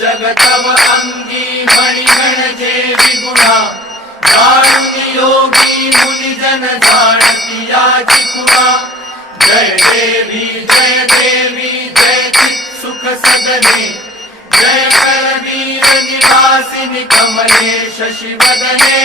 जगतव अंगी मणी म्हणजे विगुणा. जाणून योगी मुनी जन जाणती याची खुणा जय देवी जय देवी जय चित सुख सदने जय करवीर निवासिनी कमले शशिवदने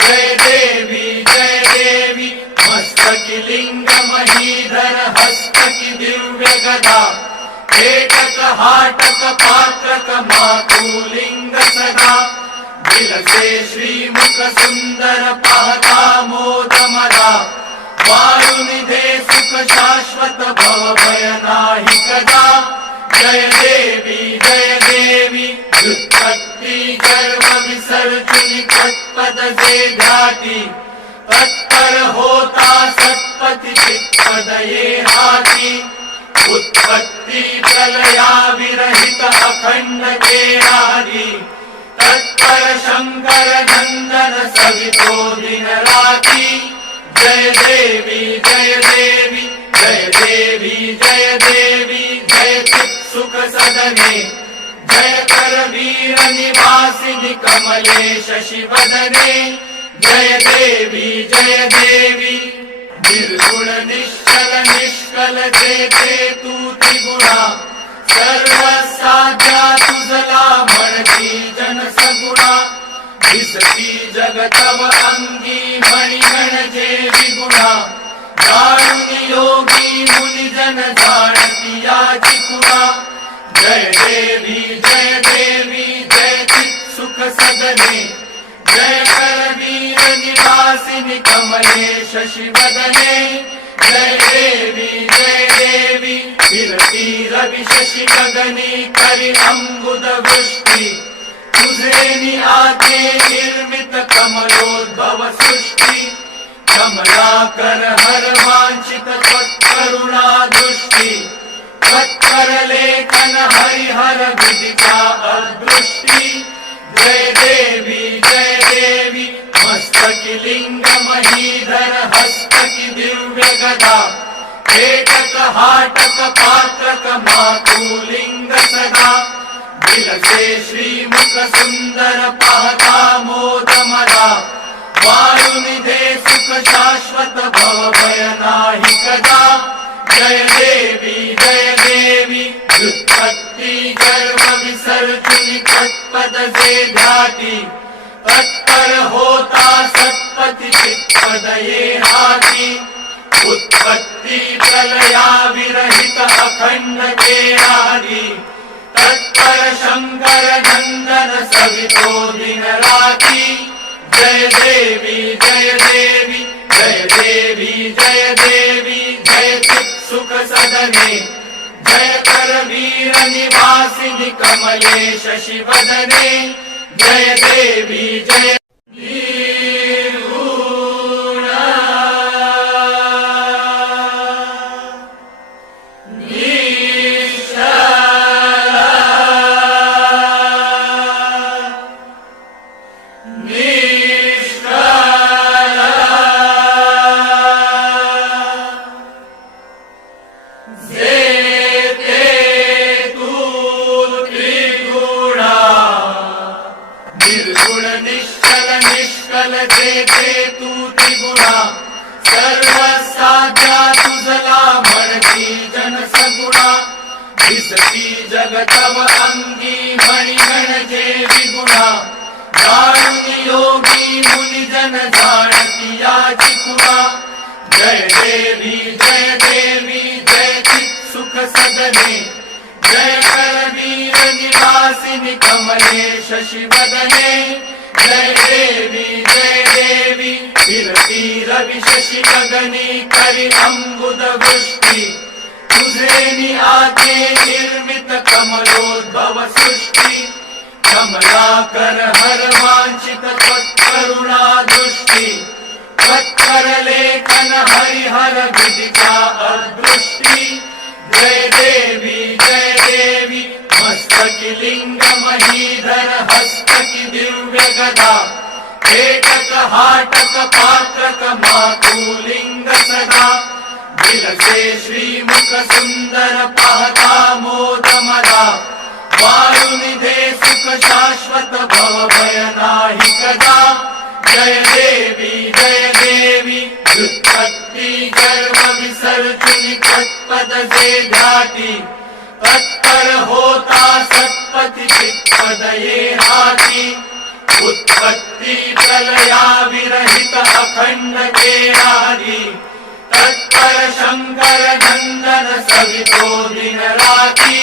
जय देवी जय देवी पात्रक मातुलिंग सदा। विलसे श्रीमुख सुंदर पाहता मोद मदा वारुनिधे सुख शाश्वत भव भय कदा। जय देवी जय देवी व्युत्पत्ती गर्भ विसर्जनी तत्पद जे ध्याती तत्पर होता सत्पति चित्पद ये हाती उत्पत्ती प्रलया विरहित अखंड केरारी तत्पर नंदन सवितो दिन राती जय देवी जय देवी जय देवी जय देवी जय सुख सदने जय कर वीर निवासिनी कमले शशिवदने जय देवी जय देवी। निर्गुण निश्चल निष्कल जेथे तू त्रिगुणा। सर्व साध्या तुझला म्हणती जन सगुणा। दिसती जगतव अंगी मणी म्हणजे विगुणा। जाणून योगी मुनिजन जाणती याची खुणा जय देवी जय देवी जय सुख सदने जय करवीर निवासिनी कमले शशिवदने। जय देवी जय देवी फिरती रवि शशि गगनी करी अंबुद वृष्टी तुझे नि आते निर्मित कमलोद्भव सृष्टी। कमलाकर हर वांछित त्वत्करुणा दृष्टी त्वत्कर लेखन हरिहर विदिता अदृष्टी। जय देवी जय देवी मस्तकी लिंग महीधर हस्तकी दिव्य गदा एकक हाटक पात्रक मातुलिंग सदा। विलसे श्रीमुख सुंदर पाहता मोद मदा वारुनिधे सुख शाश्वत भव भय नाही कदा जय देवी जय देवी व्युत्पत्ती गर्भ विसर्जनी तत्पद जे ध्याती। तत्पर होता सत्पति चित्पद ये हाती उत्पत्ती प्रलया विरहित अखंड केरारी तत्पर शंकर नंदन सवितो दिन राती जय देवी जय देवी जय देवी जय देवी सुख सदने जय कर वीर निवासिनी कमले शशिवदने जय देवी जय जय देवी जय देवी जय सुख सदने जय करवीर निवासिनी कमले शशिवदने जय देवी जय देवी फिरती रवि शशि गगनी करी अंबुद वृष्टी। तुझे नि आते निर्मित कमलाकर हर वाञ्छित त्वत्करुणा दृष्टि हरिहर विदिता अदृष्टि। जय देवी जय देवी मस्तकि लिङ्ग महीधर हस्तकि दिव्य गदा पेटक हाटक पात्रक मातुलिङ्ग सदा विलसे श्रीमुख सुन्दर पाहता मोद मदा वायुनिधे सुख शाश्वत भव भय नाही कदा जय देवी अखण्ड के आदि तत्पर शङ्कर नन्दन सवितो दिन राति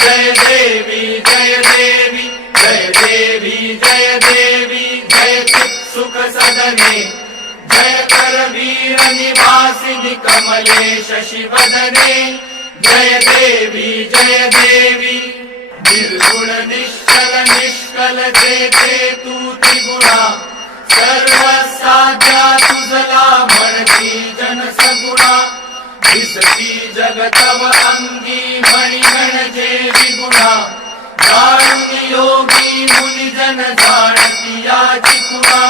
जय देवी जय देवी जय देवी जय देवी जय चित् सुख सदने जय कर वीर निवासिनि कमले शशिवदने जय देवी जय देवी निर्गुण निश्चल निष्कल जेते तू त्रिगुणा सर्व साध्या तुझला म्हणती जन सगुणा दिसती जगतव अंगी मणिगण जे विगुणा जाणून योगी मुनिजन जाणती याची कुणा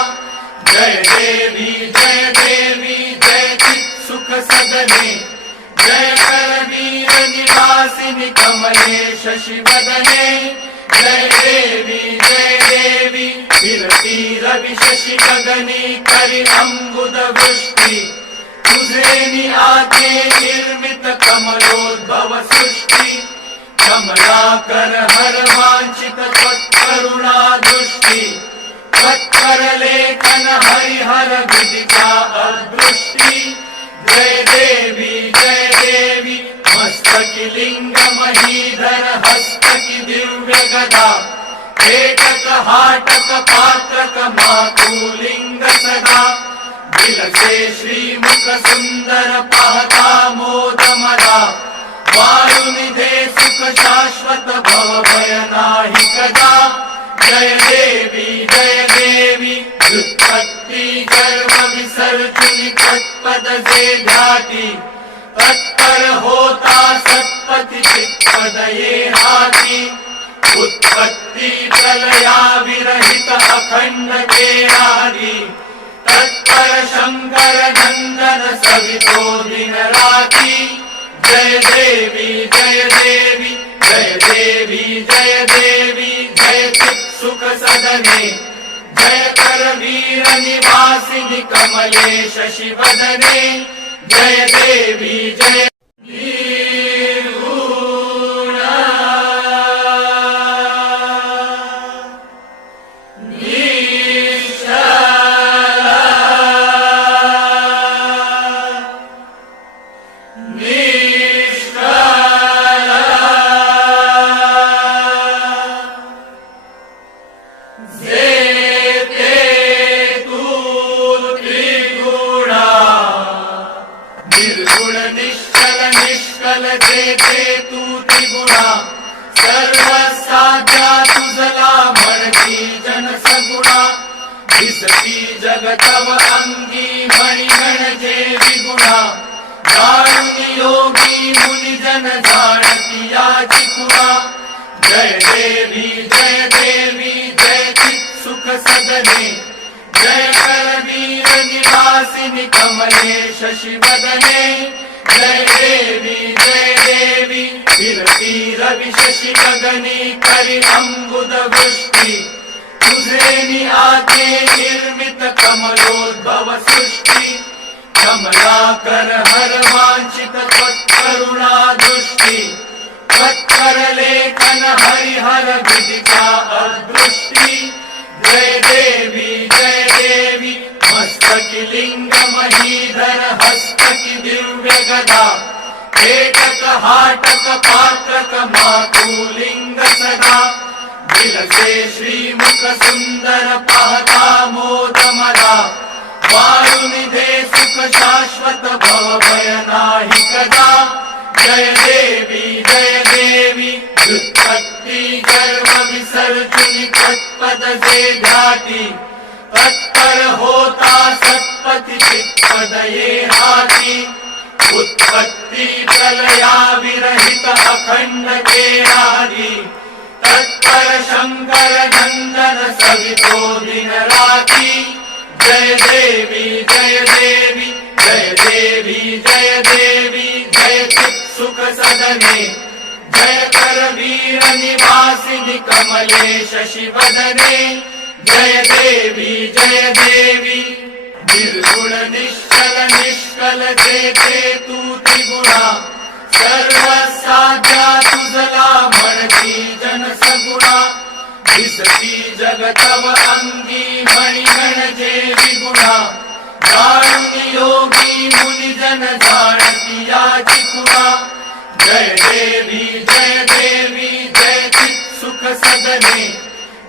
जय देवी जय देवी जय चित् सुख सदने जय करवीर निवासिनि कमले शशिवदने। जय देवी जय देवी विरती रवि शशि गगनी करि अम्बुद वृष्टि। तुझे नि आते निर्मित कमलोद्भव सृष्टि। कमलाकर हर वाञ्छित त्वत्करुणा दृष्टि हरिहर जय देवी जय देवी मस्तकि लिङ्ग महीधर हस्तकि दिव्य गदा पेटक हाटक पात्रक मातुलिङ्ग सदा विलसे श्रीमुख सुन्दर पाहता मोद मदा वायुनिधे सुख शाश्वत भव भय नाही कदा जय देवी जय व्युत्पत्ति गर्भ विसर्जनि तत्पद से घाटी तत्पर होता सत्पति चित्पद ये हाथी उत्पत्ति प्रलया विरहित अखण्ड के आदि तत्पर शङ्कर नन्दन सवितो दिन राति जय देवी जय देवी जय देवी जय देवी जय चित् सुख सदने कर वीर निवासिनि कमले शशिवदने। जय देवी जय दिसती जगतव अंगी मणिगण जे विगुणा। जाणून योगी मुनी जन जाणती याची कुणा जय देवी जय देवी जय चित् सुख सदने। जय करवीर निवासिनि कमले शशिवदने जय देवी जय देवी विरती रवि शशि गगनी। करि अम्बुद कमलोद्भव सृष्टि कमलाकर हर वाञ्छित त्वत्करुणा दृष्टि त्वत्कर लेखन हरिहर विदिता अदृष्टि। जय देवी जय देवी मस्तकि लिङ्ग महीधर हस्तकि दिव्य गदा पेटक हाटक पात्रक मातुलिङ्ग सदा। विलसे श्रीमुख सुन्दर शाश्वत भव भय नाही कदा जय देवी जय देवी। व्युत्पत्ति गर्भ विस विसर्जुनि त्वत्पद जे ध्याति तत्पर होता सत्पति चित्पद ये हाति उत्पत्ति प्रलया विरहित अखण्ड के आदि तत्पर शङ्कर नन्दन सवितो दिन राति। जय देवी जय देवी जय देवी जय देवी जय सुख सदने। जय कर वीर निवासिनि कमले शशिवदने जय देवी जय देवी। निर्गुण निश्चल निष्कल जगतव अंगी खुणा जय देवी जय देवी जय सुख सदने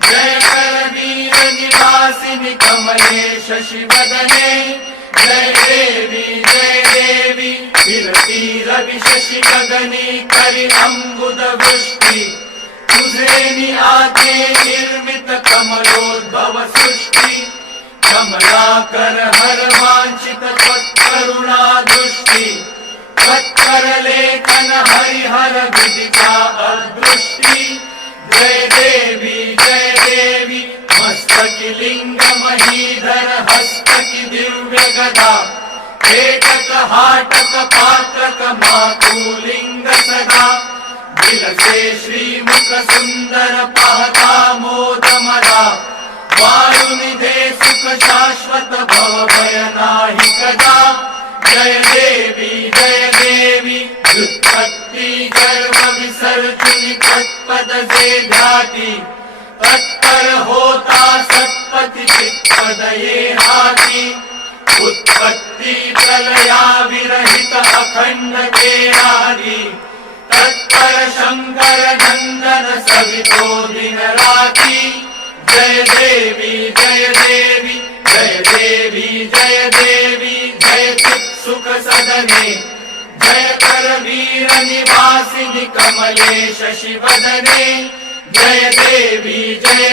जय करवीर निवासिनि कमले देवी जय देवी विरती रवि शशि गगनी करि अम्बुद वृष्टि। तुझे नि आते निर्मित कमलोद्भव सृष्टि। हर वाञ्छित त्वत्करुणा दृष्टि त्वत्कर हरिहर विदिता अदृष्टि। जय देवी जय देवी मस्तकि लिङ्ग महीधर हस्तकि दिव्य गदा एकक हाटक पात्रक मातुलिङ्ग सदा। विलसे श्रीमुख सुन्दर पाहता मोद मदा वायुनिधे सुख शाश्वत भव भय नाही। जय देवी जय देवी तत्पर होता सत्पति चित्पद ये हाति। उत्पत्ति प्रलया विरहित अखण्ड के आदि तत्पर नन्दन सवितो दिन राति। जय देवी जय देवी जय देवी जय देवी सुख सदने। जय कर वीर निवासिनि कमले शशिवदने जय देवी जय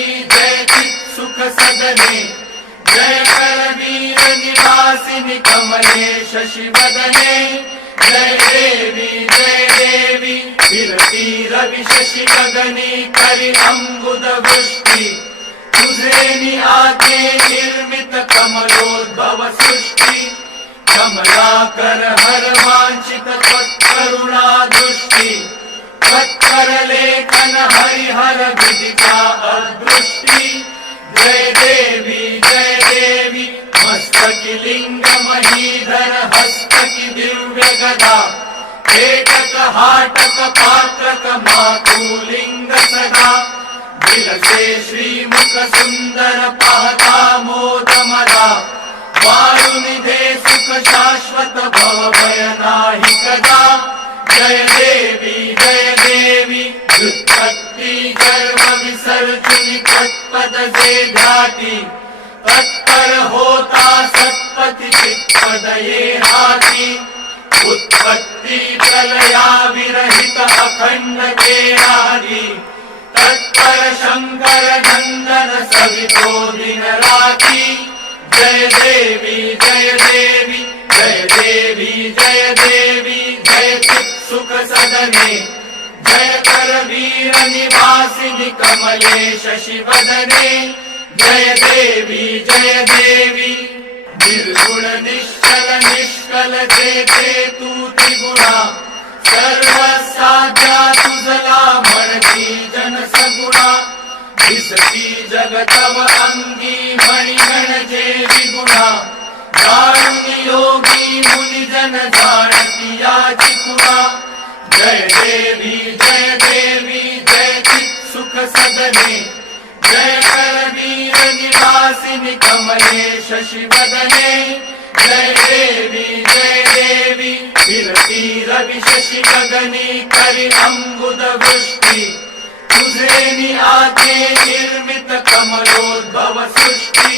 सदने जय करवीर निवासिनि कमले शशिवदने जय देवी जय देवी विरती रवि शशि गगनी करि अम्बुद वृष्टि। तुझे नि आते निर्मित कमलोद्भव सृष्टि। कमलाकर हर वाञ्छित त्वत्करुणा दृष्टि। त्वत्कर लेखन हरिहर विदिता अदृष्टि जय देवी जय देवी मस्तकि लिङ्ग महीधर हस्तकि दिव्य गदा एकक हाटक पात्रक मातुलिङ्ग सदा। विलसे श्रीमुख सुन्दर पाहता मोद मदा वायुनिधे सुख शाश्वत भव भय कदा। जय देवी जय देवी गर्व विसर्जुनि तत्पद जे ध्याति तत्पर होता सत्पति चित्पद ये हाति उत्पत्ति प्रलया विरहित अखण्ड के आदि तत्पर शङ्कर नन्दन सवितो दिन राति। जय देवी जय देवी जय देवी जय देवी जय सुख सदने जयकर वीर निवासिनि कमले शशिवदने जय देवी जय देवी निर्गुण निश्चल निष्कल ते तू त्रिगुणा सर्व साध्या तुझला म्हणती जन सगुणा दिसती जगतव अंगी मणिगण जे विगुणा जाणून योगी मुनिजन जाणती याची खुणा जय देवी जय देवी जय सुख सदने जय करवीर निवासिनि कमले शशिवदने जय देवी जय देवी विरती रवि शशि गगनी करि अम्बुद निर्मित कमलोद्भव सृष्टि।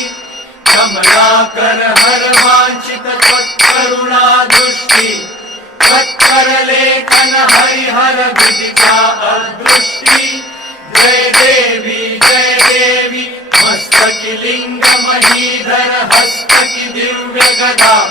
कमलाकर हर वांछित त्वत्करुणा दृष्टि त्वत्कर लेखन हरिहर विदिता अदृष्टि। जय देवी जय देवी मस्तकी लिंग महीधर हस्तकी दिव्य गदा